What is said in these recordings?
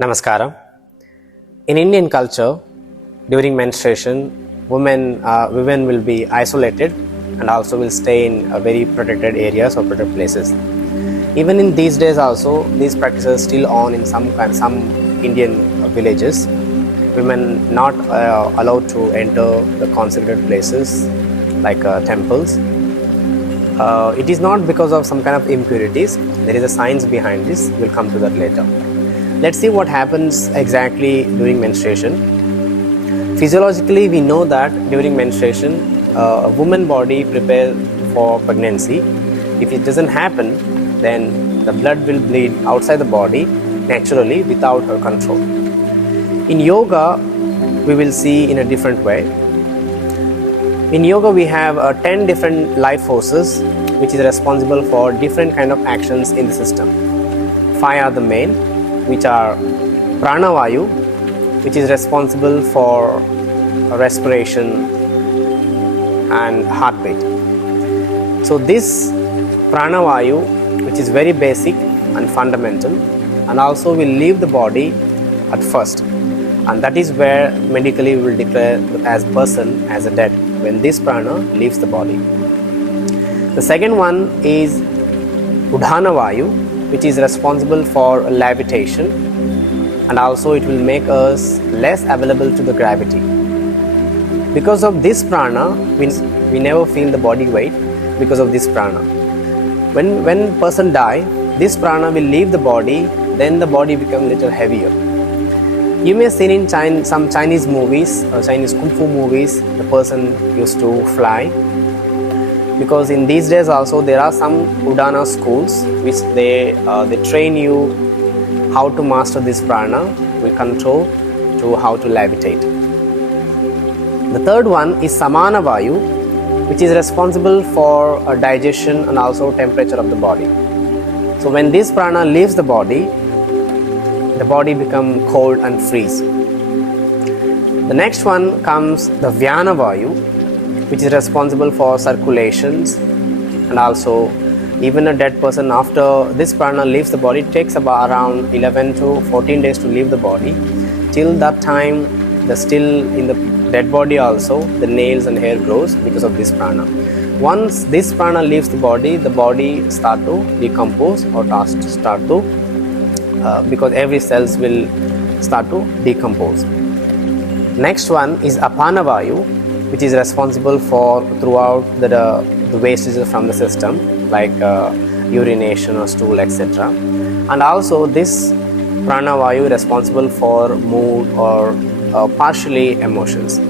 Namaskaram. In Indian culture, during menstruation, women will be isolated and also will stay in very protected areas or protected places. Even in these days also, these practices still on in some Indian villages. Women not allowed to enter the consecrated places like temples. It is not because of some kind of impurities. There is a science behind this. We'll come to that later. Let's see what happens exactly during menstruation. Physiologically, we know that during menstruation, a woman's body prepares for pregnancy. If it doesn't happen, then the blood will bleed outside the body naturally without her control. In yoga, we will see in a different way. In yoga, we have 10 different life forces which is responsible for different kind of actions in the system. 5 are the main, which are Prana, which is responsible for respiration and heartbeat. So this Prana, which is very basic and fundamental, and also will leave the body at first, and that is where medically we will declare as person as a dead when this prana leaves the body. The second one is Udhana Vayu, which is responsible for levitation, and also it will make us less available to the gravity. Because of this prana, we never feel the body weight because of this prana. When person die, this prana will leave the body, then the body becomes little heavier. You may see in some Chinese movies or Chinese kung fu movies, the person used to fly. Because in these days also there are some Udana schools which they train you how to master this prana with control to how to levitate. The third one is Samana Vayu, which is responsible for digestion and also temperature of the body. So when this prana leaves the body become cold and freeze. The next one comes the Vyana Vayu, which is responsible for circulations, and also even a dead person, after this prana leaves the body, it takes about around 11 to 14 days to leave the body. Till that time, still in the dead body also the nails and hair grows because of this prana. Once this prana leaves the body start to decompose or start to because every cells will start to decompose. Next one is Apana Vayu, which is responsible for throughout the wastages from the system like urination or stool, etc. And also this Prana Vayu responsible for mood or partially emotions.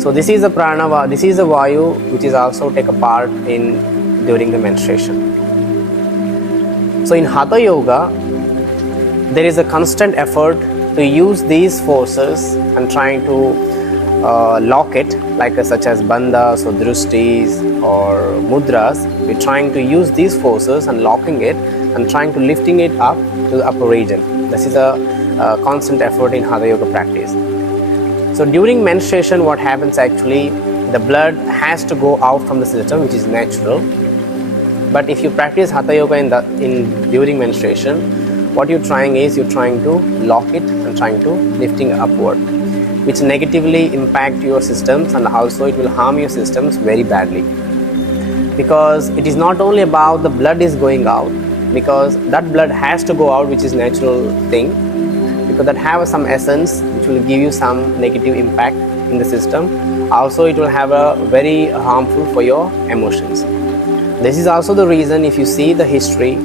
So this is the Prana, this is the Vayu which is also take a part in during the menstruation. So in Hatha Yoga, there is a constant effort to use these forces and trying to lock it, like such as bandhas or drustis or mudras. We're trying to use these forces and locking it and trying to lifting it up to the upper region. This is a constant effort in Hatha Yoga practice. So during menstruation, what happens actually, the blood has to go out from the system, which is natural. But if you practice Hatha Yoga during menstruation, what you're trying to lock it and trying to lifting upward, which negatively impact your systems, and also it will harm your systems very badly. Because it is not only about the blood is going out, because that blood has to go out, which is natural thing, because that have some essence which will give you some negative impact in the system. Also it will have a very harmful for your emotions. This is also the reason, if you see the history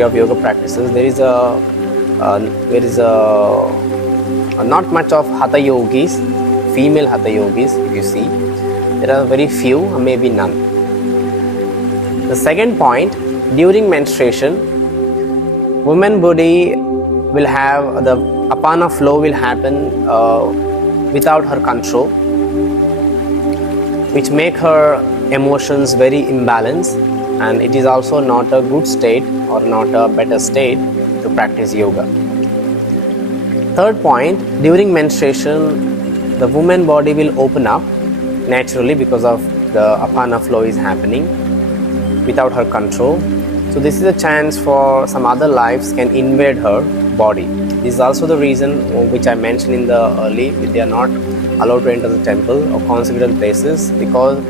of yoga practices, there is not much of hatha yogis, female hatha yogis. If you see, there are very few or maybe none. The second point, during menstruation, woman body will have the apana flow will happen without her control, which make her emotions very imbalanced, and it is also not a good state or not a better state to practice yoga. Third point, during menstruation, the woman body will open up naturally because of the apana flow is happening without her control. So this is a chance for some other lives can invade her body This is also the reason which I mentioned in the early, they are not allowed to enter the temple or consecrated places, because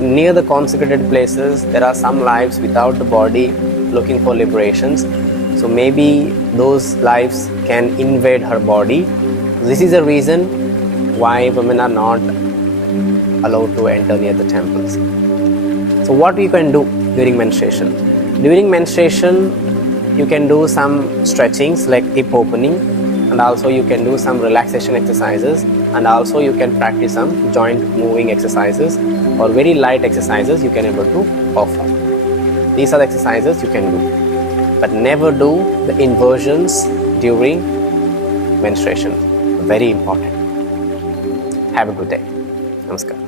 near the consecrated places there are some lives without the body looking for liberations. So maybe those lives can invade her body. This is the reason why women are not allowed to enter near the temples. So what you can do during menstruation? During menstruation, you can do some stretchings like hip opening, and also you can do some relaxation exercises, and also you can practice some joint moving exercises or very light exercises you can able to perform. These are the exercises you can do, but never do the inversions during menstruation. Very important. Have a good day. Namaskar.